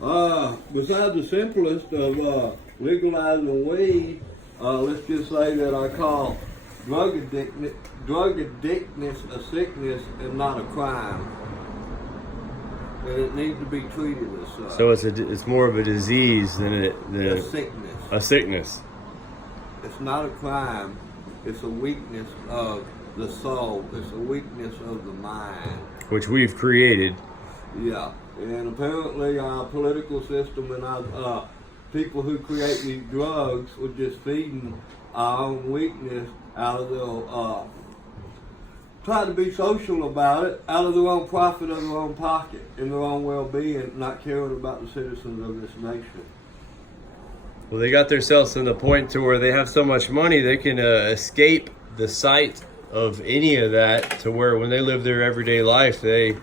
Besides the simplest of legalizing weed, let's just say that I call drug addictness a sickness and not a crime. And it needs to be treated as such. So it's more of a disease than a sickness. A sickness. It's not a crime. It's a weakness of the soul. It's a weakness of the mind. Which we've created. Yeah. And apparently our political system and our people who create these drugs were just feeding our own weakness out of their, try to be social about it, out of their own profit, of their own pocket, and their own well-being, not caring about the citizens of this nation. Well, they got themselves to the point to where they have so much money they can escape the sight of any of that, to where when they live their everyday life, they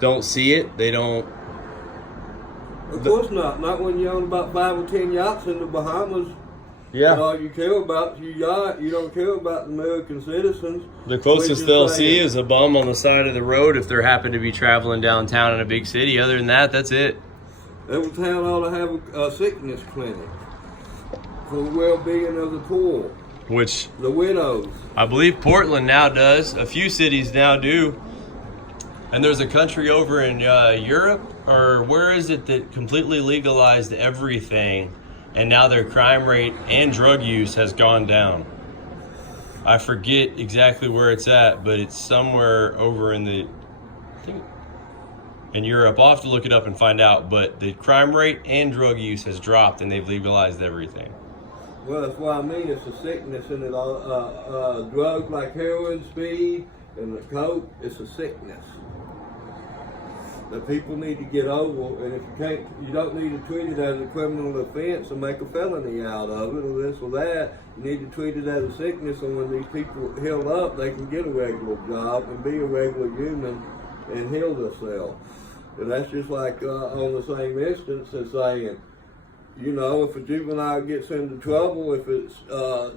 don't see it. They don't. Of course not. Not when you own about 5 or 10 yachts in the Bahamas. Yeah. And all you care about is your yacht. You don't care about the American citizens. The closest they'll see is a bum on the side of the road if they're happen to be traveling downtown in a big city. Other than that, that's it. Every town ought to have a sickness clinic for the well-being of the poor. Which the widows. I believe Portland now does. A few cities now do. And there's a country over in Europe, or where is it, that completely legalized everything, and now their crime rate and drug use has gone down. I forget exactly where it's at, but it's somewhere over in in Europe. I'll have to look it up and find out, but the crime rate and drug use has dropped, and they've legalized everything. Well, that's what I mean. It's a sickness, and drugs like heroin, speed, and the coke, it's a sickness that people need to get over. And if you don't need to treat it as a criminal offense and make a felony out of it, or this or that. You need to treat it as a sickness, and when these people heal up, they can get a regular job and be a regular human and heal themselves. And that's just like on the same instance as saying, you know, if a juvenile gets into trouble, if it's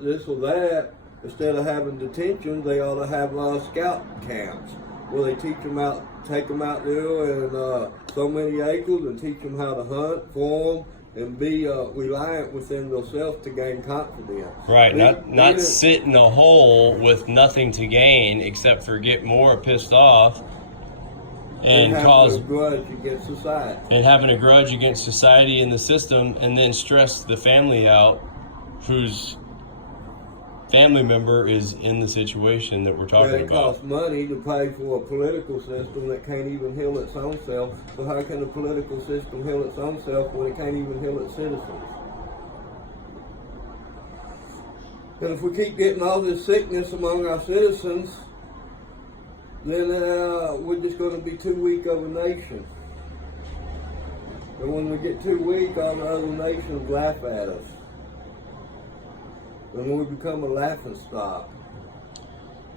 this or that, instead of having detention, they ought to have scout camps where they take them out there and so many acres and teach them how to hunt, farm, and be reliant within themselves to gain confidence. Right, not sit in a hole with nothing to gain except for get more pissed off and cause a grudge against society. And having a grudge against society and the system, and then stress the family out whose family member is in the situation that we're talking about. It costs money to pay for a political system that can't even heal its own self. So how can a political system heal its own self when it can't even heal its citizens? And if we keep getting all this sickness among our citizens, then we're just going to be too weak of a nation. And when we get too weak, all the other nations laugh at us. And we become a laughing stock.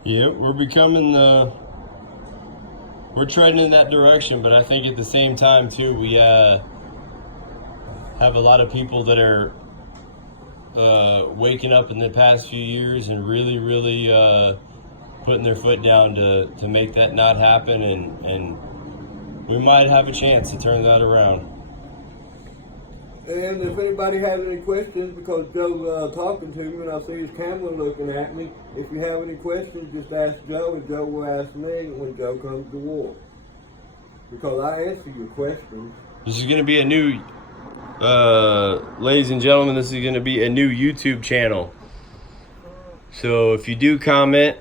Yeah, we're treading in that direction, but I think at the same time too, we have a lot of people that are waking up in the past few years and really putting their foot down to make that not happen, and we might have a chance to turn that around. And if anybody has any questions, because Joe's talking to me and I see his camera looking at me, if you have any questions, just ask Joe, and Joe will ask me when Joe comes to war. Because I answer your questions. This is going to be a new, ladies and gentlemen, this is going to be a new YouTube channel. So if you do comment,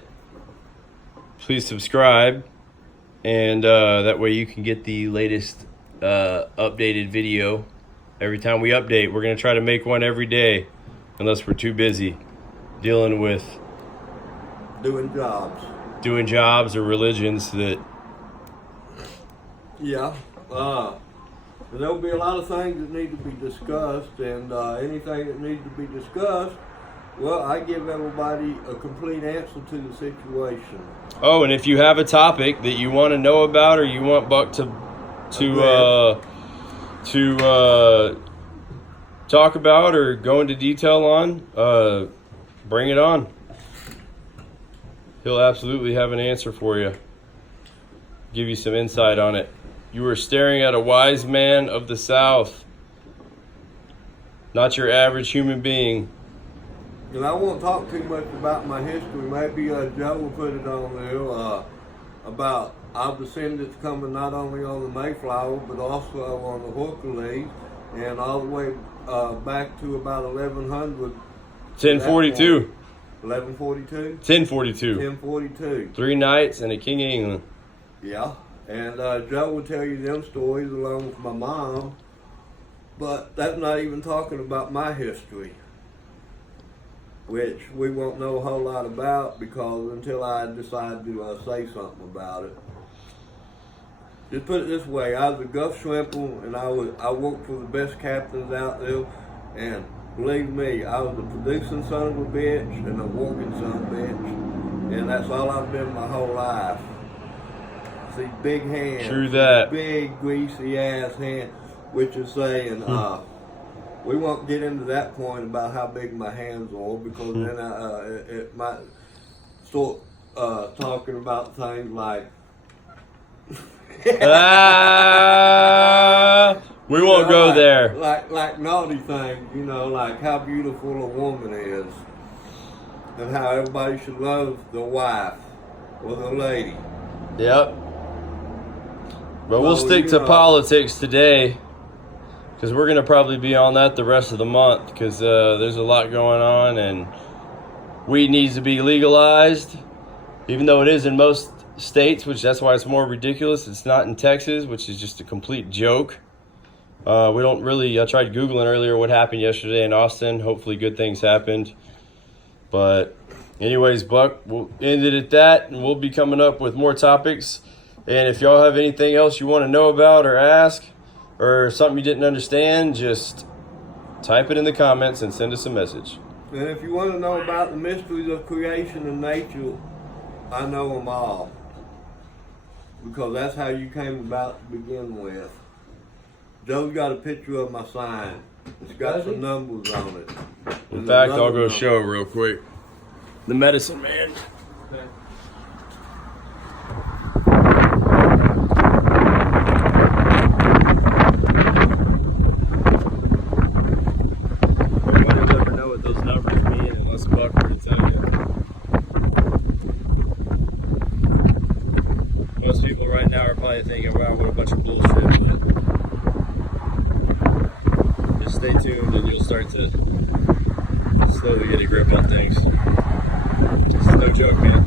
please subscribe, and that way you can get the latest updated video. Every time we update, we're going to try to make one every day, unless we're too busy dealing with doing jobs or religions that. Yeah. There'll be a lot of things that need to be discussed, and anything that needs to be discussed, well, I give everybody a complete answer to the situation. Oh, and if you have a topic that you want to know about, or you want Buck to talk about or go into detail on, bring it on. He'll absolutely have an answer for you. Give you some insight on it. You are staring at a wise man of the South, not your average human being. And I won't talk too much about my history. Maybe Joe will put it on there about our descendants coming not only on the Mayflower but also on the Hercules, and all the way back to about 1100. 1042. 1142. 1042. 1042. 3 knights and a king of England. Yeah, and Joe will tell you them stories along with my mom, but that's not even talking about my history, which we won't know a whole lot about because until I decide to say something about it. Just put it this way, I was a Gulf shrimper and I worked for the best captains out there, and believe me, I was a producing son of a bitch and a working son of a bitch, and that's all I've been my whole life. These big hands. True that. Big greasy ass hands, which is saying, we won't get into that point about how big my hands are because then it might start talking about things like we won't go there. Like naughty things, you know, like how beautiful a woman is and how everybody should love their wife or their lady. Yep. But we'll stick to politics today because we're going to probably be on that the rest of the month because there's a lot going on and weed needs to be legalized, even though it is in most states, which that's why it's more ridiculous. It's not in Texas, which is just a complete joke. We don't really, I tried Googling earlier what happened yesterday in Austin. Hopefully good things happened. But anyways, Buck, we'll end it at that and we'll be coming up with more topics. And if y'all have anything else you want to know about or ask or something you didn't understand, just type it in the comments and send us a message. And if you want to know about the mysteries of creation and nature, I know them all. Because that's how you came about to begin with. Joe's got a picture of my sign. It's got some numbers on it. In fact, I'll go show real quick. The medicine man. Okay. Nobody will ever know what those numbers mean unless Buck were to tell you. Most people right now are probably thinking, wow, what a bunch of bullshit. But just stay tuned and you'll start to slowly get a grip on things. It's no joke, man.